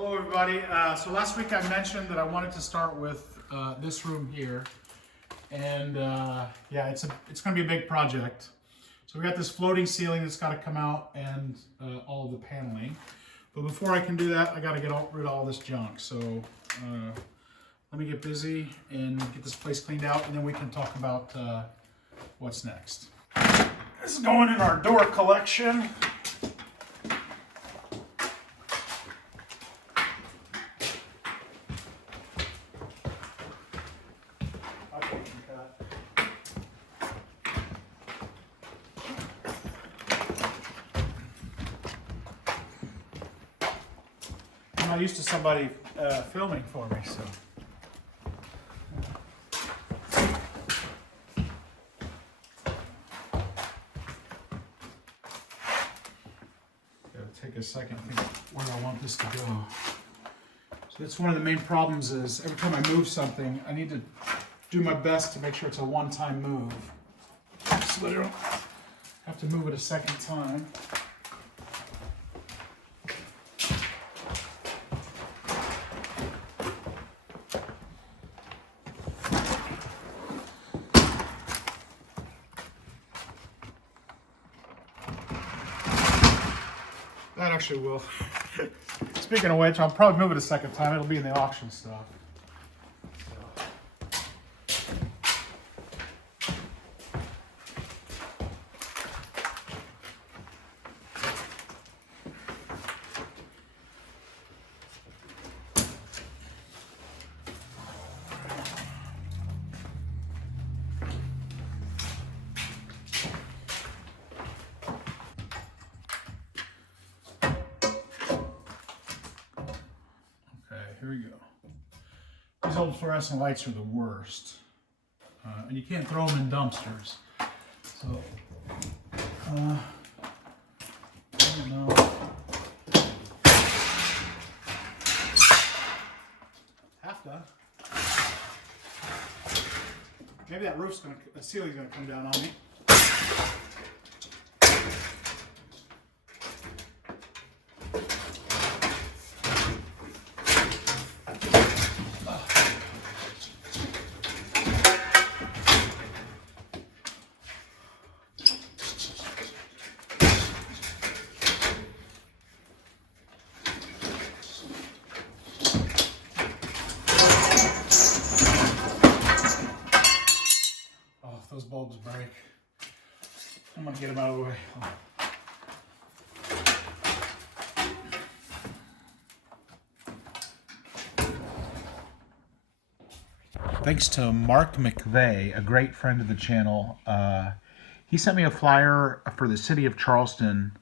Hello everybody. So last week I mentioned that I wanted to start with this room here, and yeah, it's going to be a big project. So we got this floating ceiling that's got to come out, and all of the paneling. But before I can do that, I got to get rid of all this junk. So let me get busy and get this place cleaned out, and then we can talk about what's next. This is going in our door collection. I'm not used to somebody filming for me, so. Gotta take a second to think where I want this to go. So that's one of the main problems is every time I move something, I need to do my best to make sure it's a one-time move. So that I don't have to move it a second time. That actually will. Speaking of which, I'll probably move it a second time. It'll be in the auction stuff. Here we go. These old fluorescent lights are the worst. And you can't throw them in dumpsters. So, I don't know. Half done. Maybe that the ceiling's gonna come down on me. Those bulbs break. I'm gonna get them out of the way. Thanks to Mark McVeigh, a great friend of the channel. He sent me a flyer for the city of Charleston.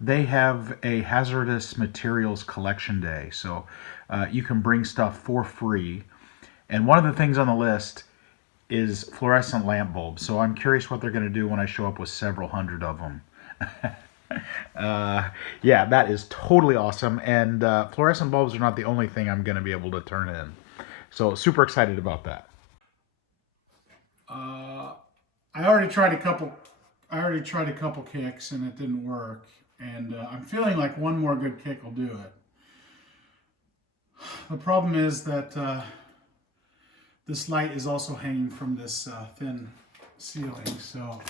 They have a hazardous materials collection day, so you can bring stuff for free. And one of the things on the list is fluorescent lamp bulbs. So I'm curious what they're going to do when I show up with several hundred of them. Yeah, that is totally awesome. And fluorescent bulbs are not the only thing I'm going to be able to turn in. So super excited about that. I already tried a couple kicks and it didn't work. And I'm feeling like one more good kick will do it. The problem is that this light is also hanging from this thin ceiling, so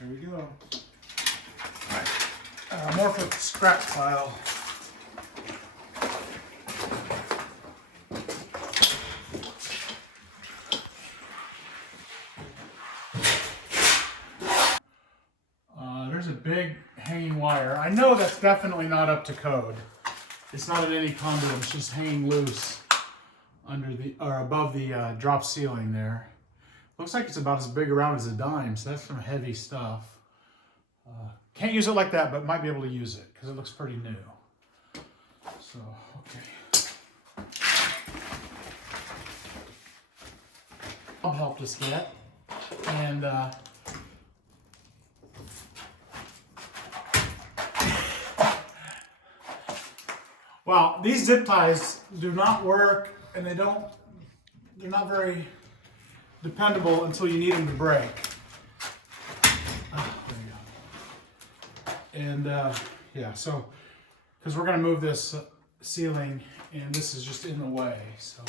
there we go. All right, more for the scrap pile. There's a big hanging wire. I know that's definitely not up to code. It's not in any conduit. It's just hanging loose under the or above the drop ceiling there. Looks like it's about as big around as a dime. So that's some heavy stuff. Can't use it like that, but might be able to use it because it looks pretty new. So okay. Bob helped us get, and Well, these zip ties do not work, and they're not very dependable until you need them to break. Oh, there you go. And yeah, so, because we're gonna move this ceiling, and this is just in the way, so.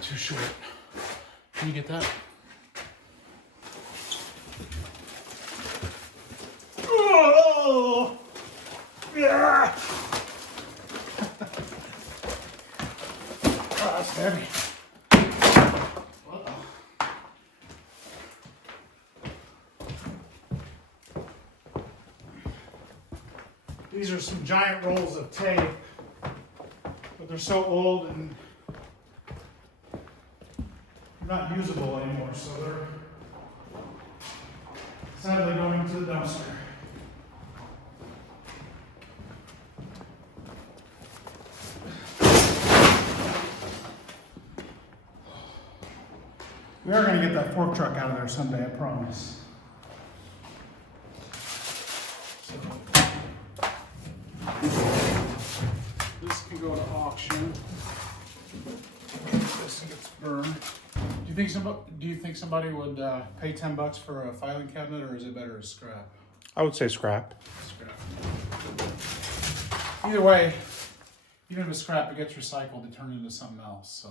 Too short. Can you get that? Oh! Yeah! Oh, that's heavy. These are some giant rolls of tape, but they're so old and not usable anymore, so they're sadly going to the dumpster. We are going to get that fork truck out of there someday, I promise. So, this can go to auction. This gets burned. Do you think somebody would pay $10 for a filing cabinet, or is it better as scrap? I would say scrap. Scrap. Either way, even if it's scrap, it gets recycled and turned into something else. So.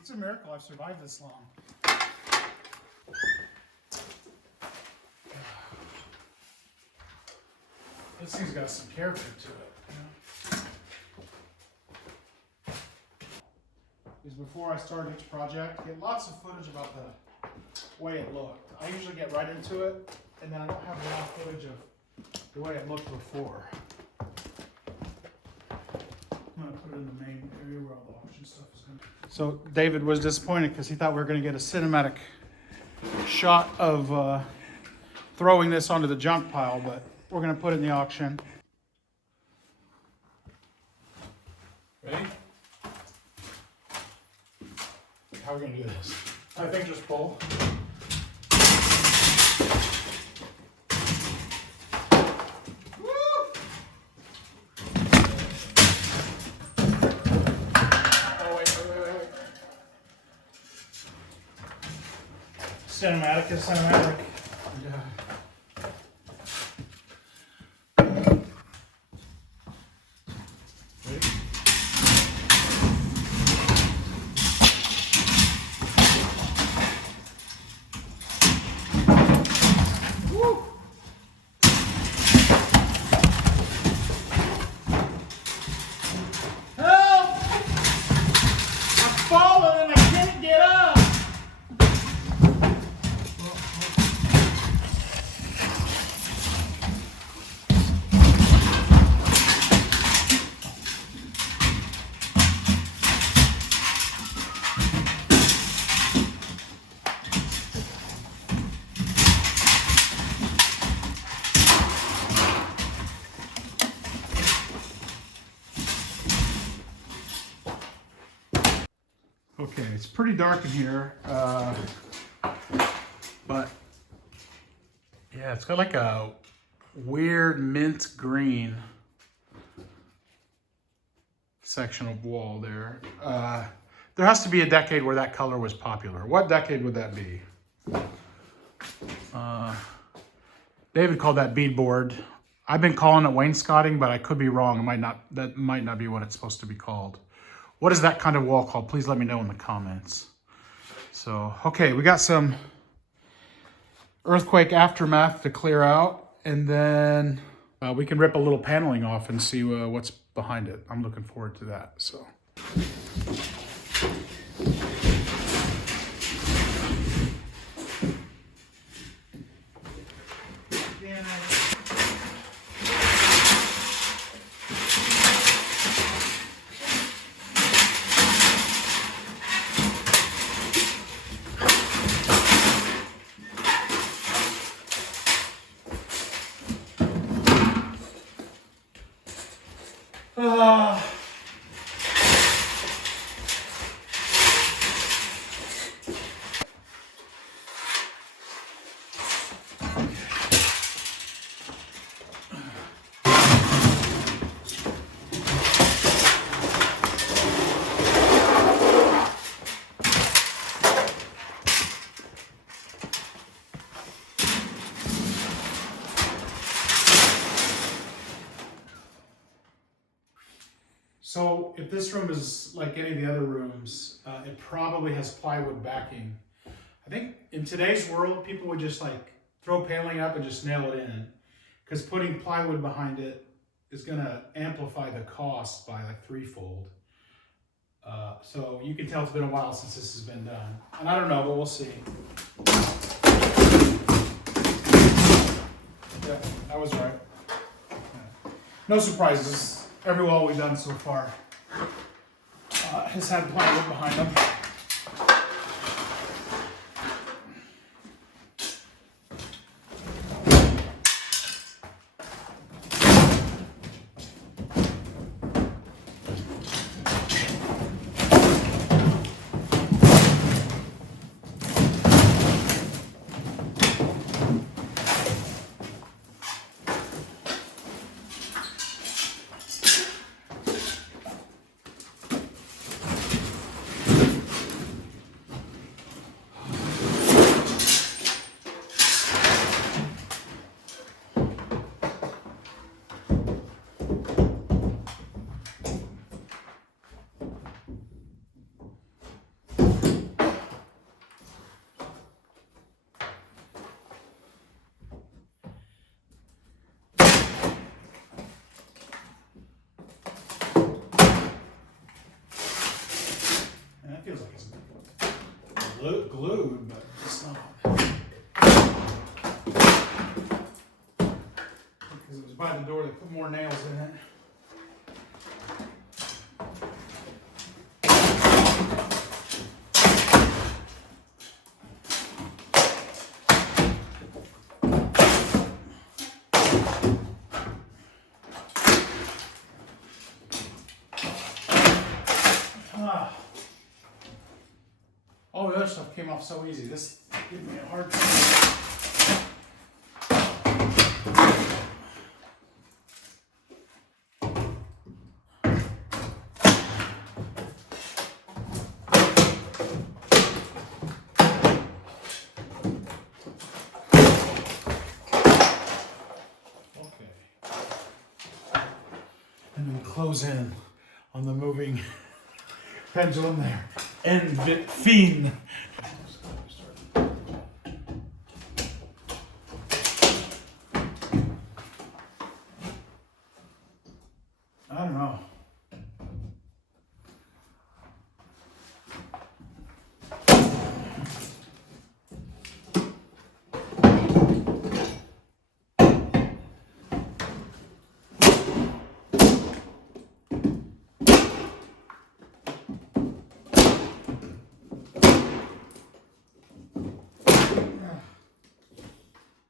It's a miracle I've survived this long. This thing's got some character to it, you know? Because before I start each project, I get lots of footage about the way it looked. I usually get right into it, and then I don't have a lot of footage of the way it looked before. I'm going to put it in the main area where all the auction stuff is going to be. So David was disappointed because he thought we were going to get a cinematic shot of throwing this onto the junk pile, but we're going to put it in the auction. Ready? How are we going to do this? I think just pull. Cinematic is cinematic. Yeah. Okay, it's pretty dark in here, but yeah, it's got like a weird mint green section of wall there. There has to be a decade where that color was popular. What decade would that be? David called that beadboard. I've been calling it wainscoting, but I could be wrong. That might not be what it's supposed to be called. What is that kind of wall called? Please let me know in the comments. So, okay, we got some earthquake aftermath to clear out, and then we can rip a little paneling off and see what's behind it. I'm looking forward to that. So. So if this room is like any of the other rooms, it probably has plywood backing. I think in today's world, people would just like throw paneling up and just nail it in, because putting plywood behind it is going to amplify the cost by like threefold. So you can tell it's been a while since this has been done. And I don't know, but we'll see. Yeah, I was right. Yeah. No surprises. Every wall we've done so far has had plywood behind them. Feels like it's glued, but it's not. Because it was by the door, they put more nails in it. All the other stuff came off so easy. This gave me a hard time. Okay. And then close in on the moving pendulum there. And fiend. I don't know.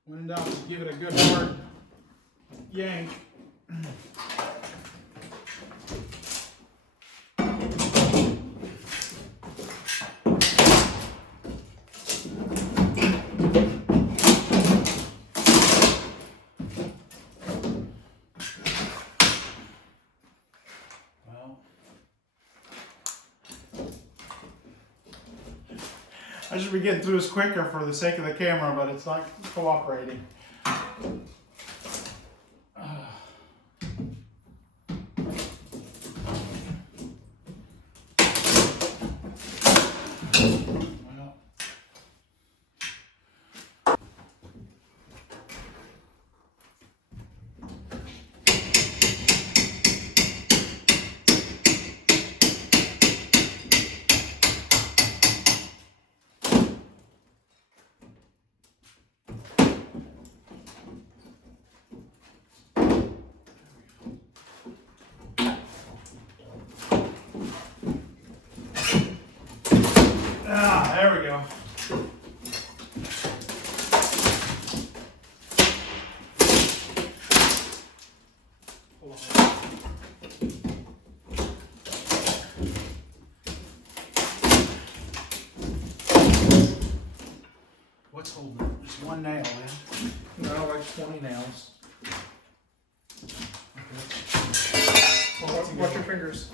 When in doubt, just give it a good hard yank. I should be getting through this quicker for the sake of the camera, but it's not cooperating. nails. Okay. Watch your fingers.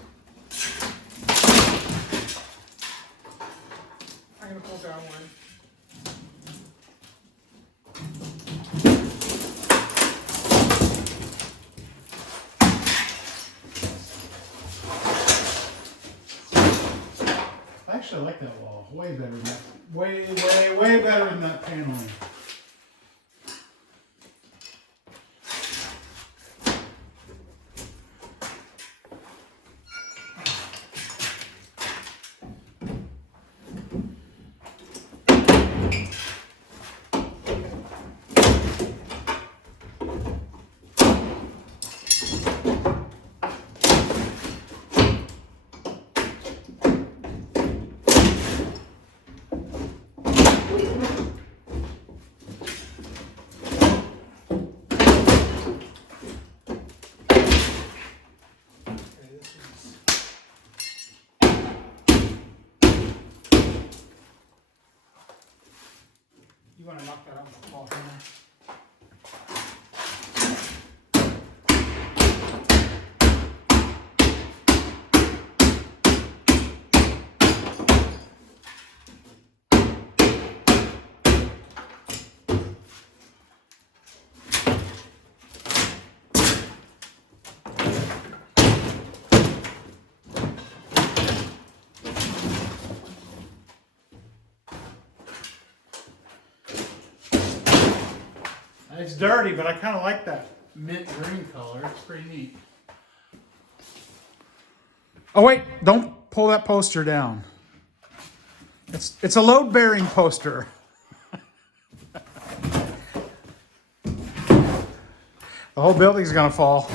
I'm going to pull down one. Actually, I like that wall. Way better than that. Way better than that paneling. You want to knock that out with the ball hammer? It's dirty, but I kind of like that mint green color. It's pretty neat. Oh wait, don't pull that poster down. It's a load-bearing poster. The whole building's gonna fall.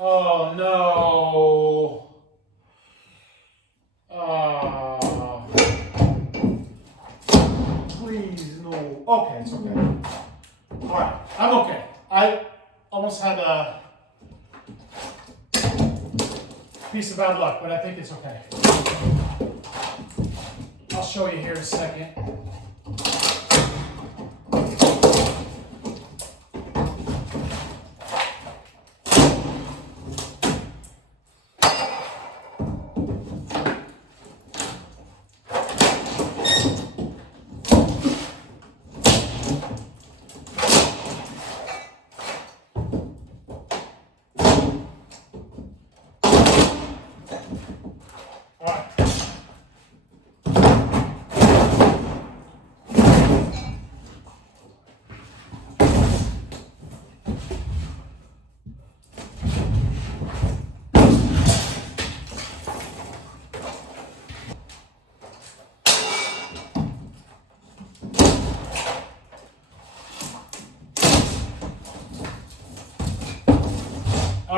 Oh no. Please, no. Okay, it's okay. Alright, I'm okay. I almost had a piece of bad luck, but I think it's okay. I'll show you here in a second.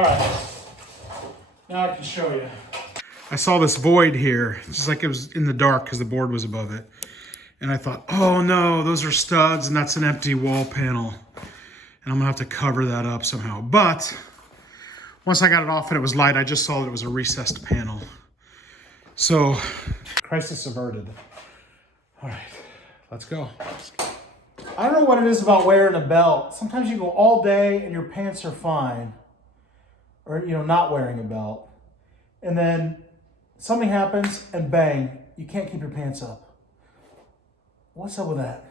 All right, now I can show you. I saw this void here, it's just like it was in the dark because the board was above it. And I thought, oh no, those are studs and that's an empty wall panel. And I'm gonna have to cover that up somehow. But once I got it off and it was light, I just saw that it was a recessed panel. So, crisis averted. All right, let's go. I don't know what it is about wearing a belt. Sometimes you go all day and your pants are fine. Or, you know, not wearing a belt. And then something happens and bang, you can't keep your pants up. What's up with that?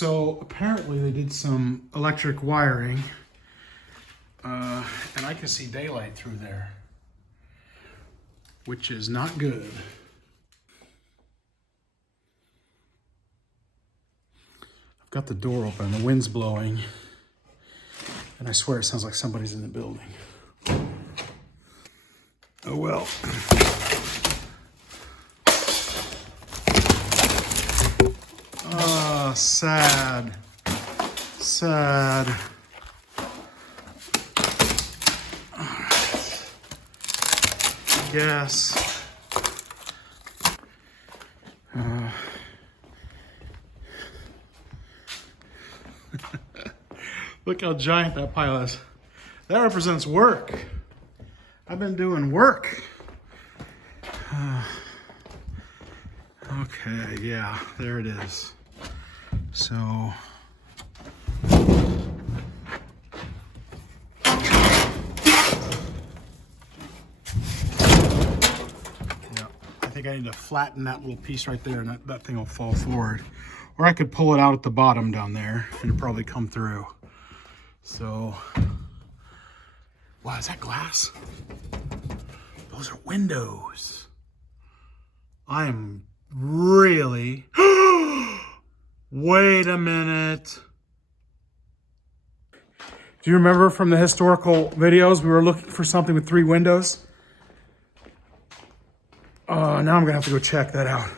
So apparently they did some electric wiring and I can see daylight through there, which is not good. I've got the door open, the wind's blowing, and I swear it sounds like somebody's in the building. Oh well. Sad. Sad. All right. Yes. Look how giant that pile is. That represents work. I've been doing work. Okay, yeah, there it is. So, yeah, I think I need to flatten that little piece right there and that thing will fall forward. Or I could pull it out at the bottom down there and it'll probably come through. So, wow, is that glass? Those are windows. I am really... Wait a minute. Do you remember from the historical videos we were looking for something with 3 windows? Now I'm gonna have to go check that out.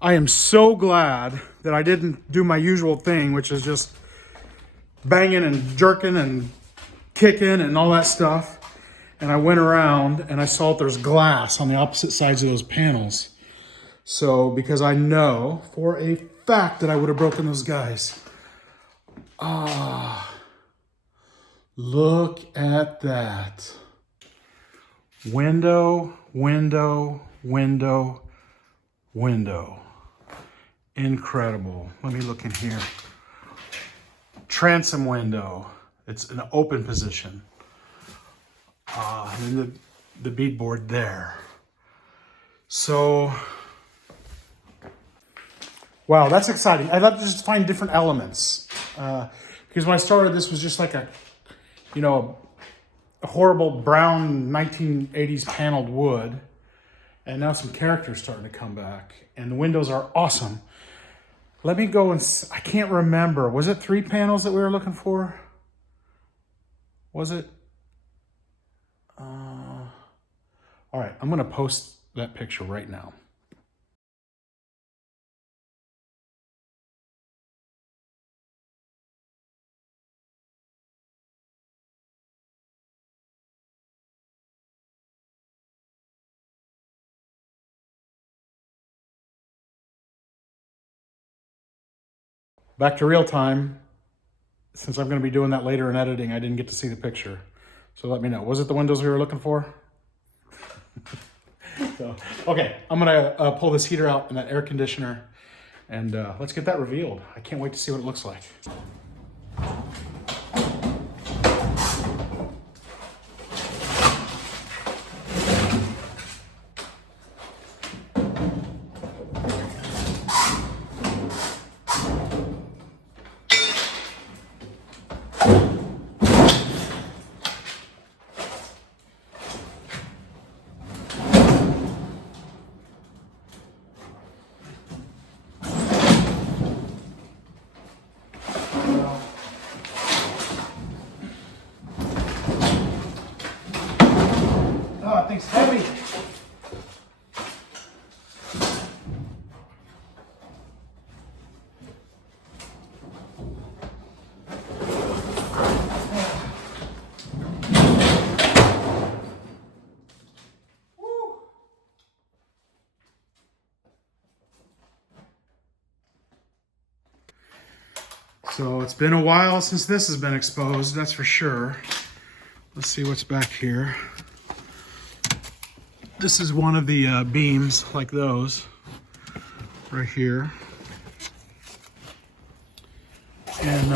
I am so glad that I didn't do my usual thing, which is just banging and jerking and kicking and all that stuff. And I went around and I saw that there's glass on the opposite sides of those panels. So, because I know for a fact that I would have broken those guys. Look at that. Window, window, window, window. Incredible. Let me look in here. Transom window. It's an open position. And then the beadboard there. So, wow, that's exciting. I'd love to just find different elements. Because when I started, this was just like a horrible brown 1980s paneled wood. And now some character's starting to come back. And the windows are awesome. Let me go and, I can't remember. Was it 3 panels that we were looking for? Was it? All right, I'm gonna post that picture right now. Back to real time. Since I'm going to be doing that later in editing, I didn't get to see the picture. So let me know. Was it the windows we were looking for? So, okay, I'm going to pull this heater out and that air conditioner, and let's get that revealed. I can't wait to see what it looks like. that thing's heavy. So it's been a while since this has been exposed, that's for sure. Let's see what's back here. This is one of the beams, like those, right here. And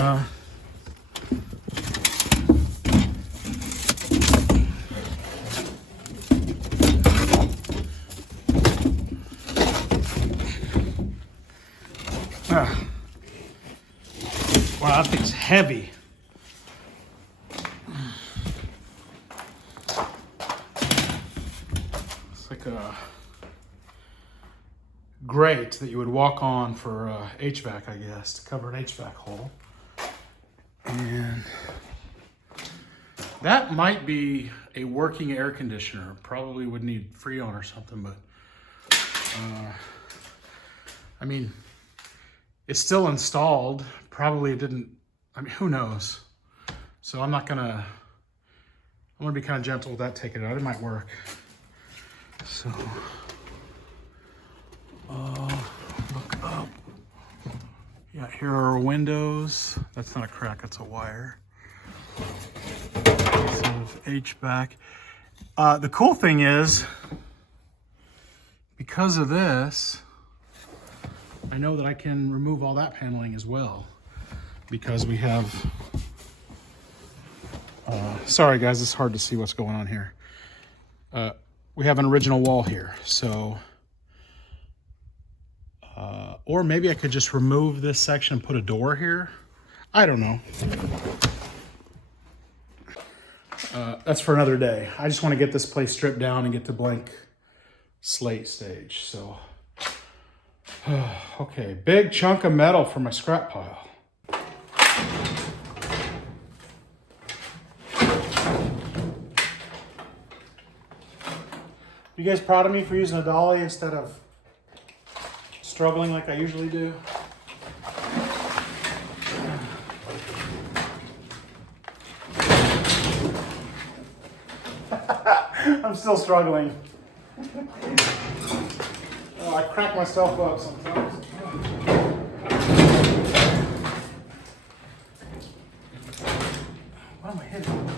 wow, that thing's heavy. It's like a grate that you would walk on for HVAC, I guess, to cover an HVAC hole. And that might be a working air conditioner. Probably would need Freon or something, but I mean, it's still installed. Probably it didn't, I mean, who knows? So I'm gonna be kind of gentle with that, take it out. It might work. So, look up. Yeah, here are our windows. That's not a crack, that's a wire. Piece of HVAC. The cool thing is, because of this, I know that I can remove all that paneling as well, because we have, sorry guys, it's hard to see what's going on here. We have an original wall here, so, or maybe I could just remove this section and put a door here. I don't know. That's for another day. I just want to get this place stripped down and get to blank slate stage, so. Okay, big chunk of metal for my scrap pile. You guys proud of me for using a dolly instead of struggling like I usually do? I'm still struggling. Oh, I crack myself up sometimes. What am I hitting?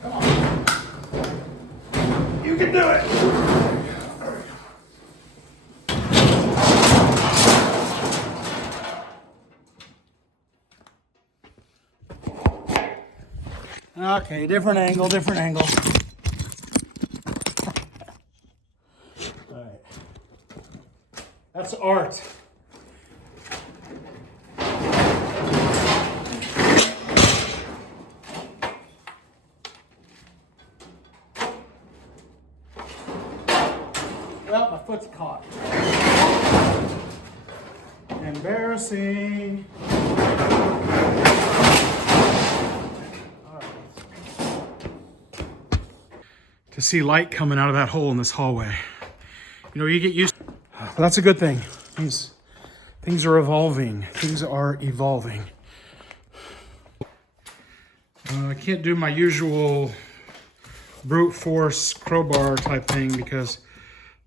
Come on. You can do it. Okay, different angle, different angle. All right. That's art. Well, my foot's caught. Embarrassing. To see light coming out of that hole in this hallway. You know, you get used to it. But that's a good thing. Things are evolving. Things are evolving. I can't do my usual brute force crowbar type thing because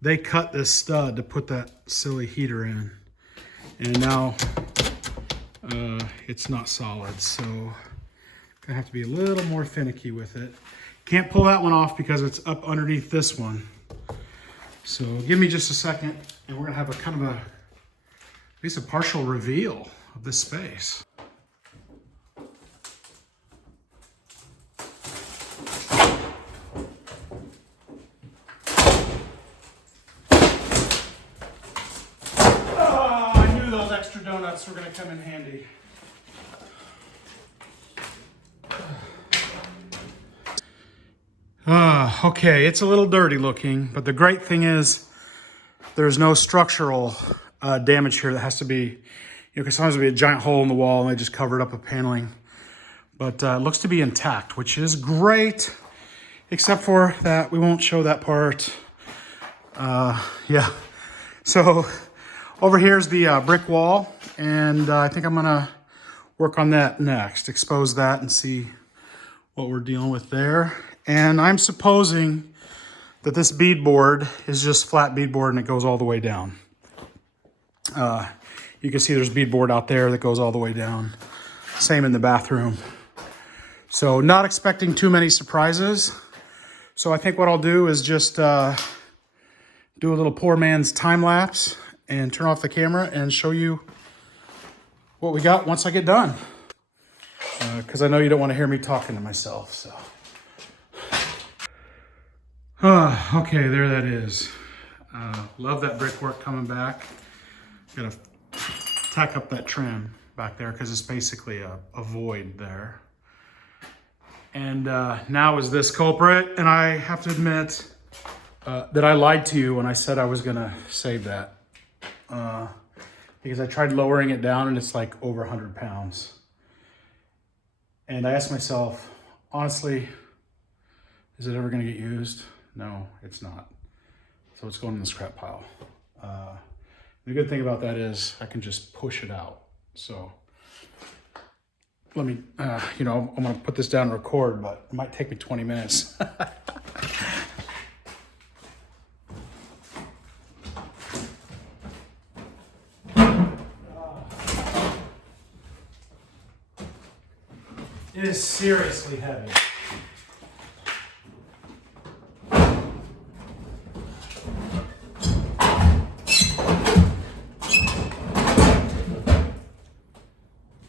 they cut this stud to put that silly heater in. And now it's not solid, so I'm gonna have to be a little more finicky with it. Can't pull that one off because it's up underneath this one. So give me just a second and we're gonna have a kind of at least a partial reveal of this space. Oh, I knew those extra donuts were gonna come in handy. Okay, it's a little dirty looking, but the great thing is there's no structural damage here that has to be, you know, because sometimes there'll be a giant hole in the wall and they just cover it up with paneling. But it looks to be intact, which is great, except for that we won't show that part. Yeah, so over here's the brick wall, and I think I'm gonna work on that next, expose that and see what we're dealing with there. And I'm supposing that this beadboard is just flat beadboard and it goes all the way down. You can see there's beadboard out there that goes all the way down. Same in the bathroom. So not expecting too many surprises. So I think what I'll do is just do a little poor man's time lapse and turn off the camera and show you what we got once I get done. Because I know you don't want to hear me talking to myself, so. Okay, there that is. Love that brickwork coming back. Gotta tack up that trim back there because it's basically a void there. And now is this culprit, and I have to admit that I lied to you when I said I was gonna save that. Because I tried lowering it down and it's like over 100 pounds. And I asked myself, honestly, is it ever gonna get used? No, it's not. So it's going in the scrap pile. The good thing about that is I can just push it out. So let me, you know, I'm gonna put this down and record, but it might take me 20 minutes. It is seriously heavy.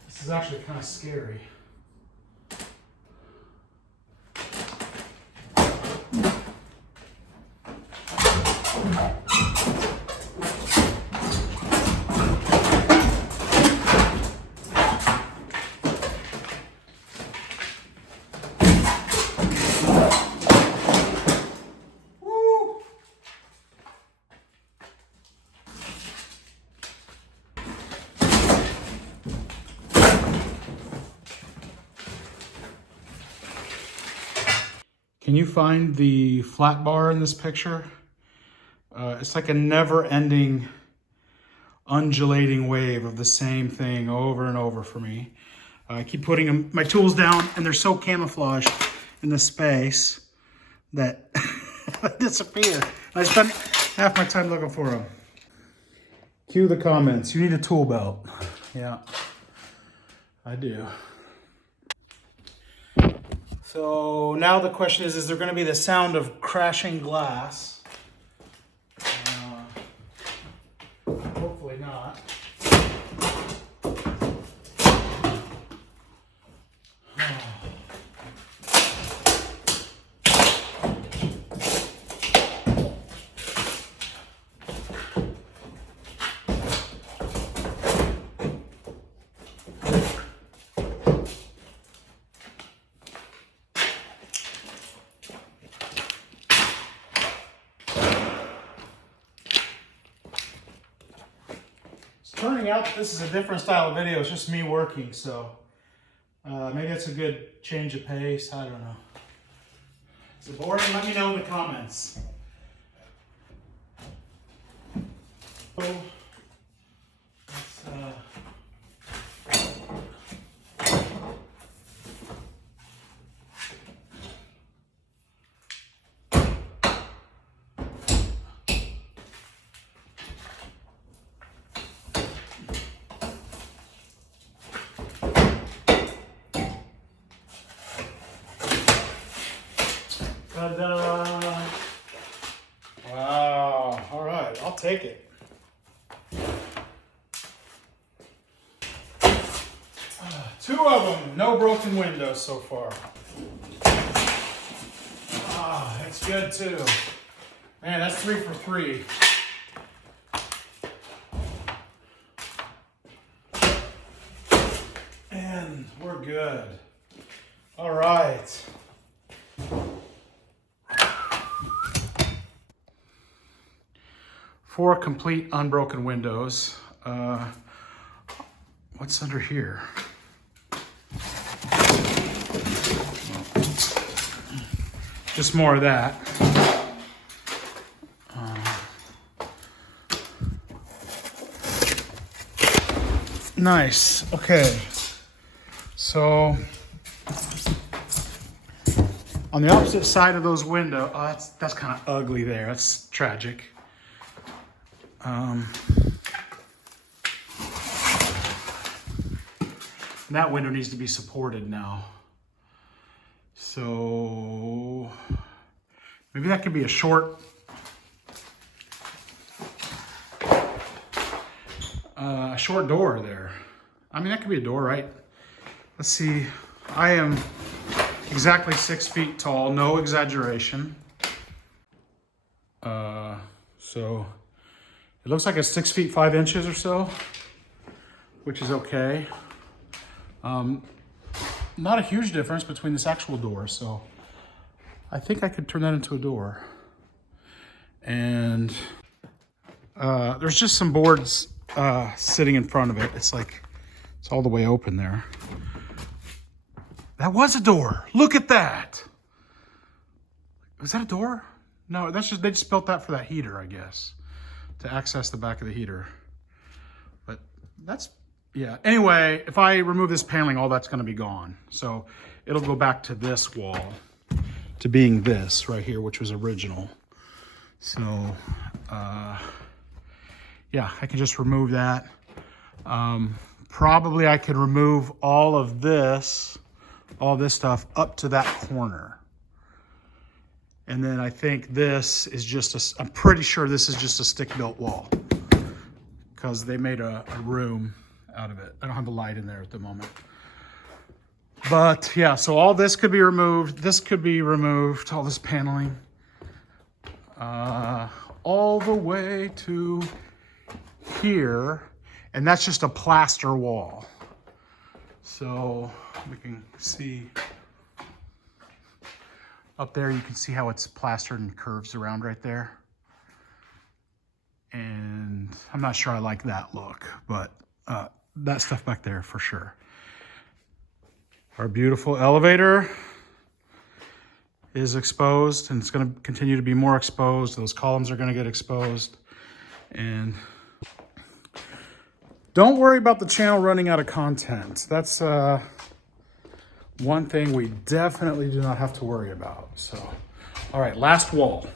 This is actually kind of scary. Can you find the flat bar in this picture? It's like a never-ending undulating wave of the same thing over and over for me. I keep putting my tools down and they're so camouflaged in the space that they disappear. I spend half my time looking for them. Cue the comments. You need a tool belt. Yeah, I do. So now the question is there going to be the sound of crashing glass? Hopefully not. Turning out this is a different style of video. It's just me working, so maybe it's a good change of pace. I don't know. Is it boring? Let me know in the comments. So, ta-da! Wow, all right, I'll take it. Two of them, no broken windows so far. Ah, that's good too. Man, that's 3 for 3. And we're good. All right. 4 complete unbroken windows. What's under here? Just more of that. Nice. Okay. So on the opposite side of those windows, oh, that's kind of ugly there. That's tragic. And that window needs to be supported now. So maybe that could be a short door there. I mean, that could be a door, right? Let's see. I am exactly 6 feet tall, no exaggeration. So it looks like it's 6 feet 5 inches or so, which is okay. Not a huge difference between this actual door, so I think I could turn that into a door. And there's just some boards sitting in front of it. It's all the way open there. That was a door. Look at that. Was that a door? No, they just built that for that heater, I guess, to access the back of the heater. But that's, yeah. Anyway, if I remove this paneling, all that's going to be gone. So it'll go back to this wall, to being this right here, which was original. So, yeah, I can just remove that. Probably I could remove all this stuff up to that corner. And then I think this is just I'm pretty sure this is just a stick-built wall because they made a room out of it. I don't have the light in there at the moment. But yeah, so all this could be removed. This could be removed, all this paneling. All the way to here. And that's just a plaster wall. So we can see up there, you can see how it's plastered and curves around right there. And I'm not sure I like that look, but that stuff back there for sure. Our beautiful elevator is exposed, and it's going to continue to be more exposed. Those columns are going to get exposed. And don't worry about the channel running out of content. That's one thing we definitely do not have to worry about. So, all right, last wall.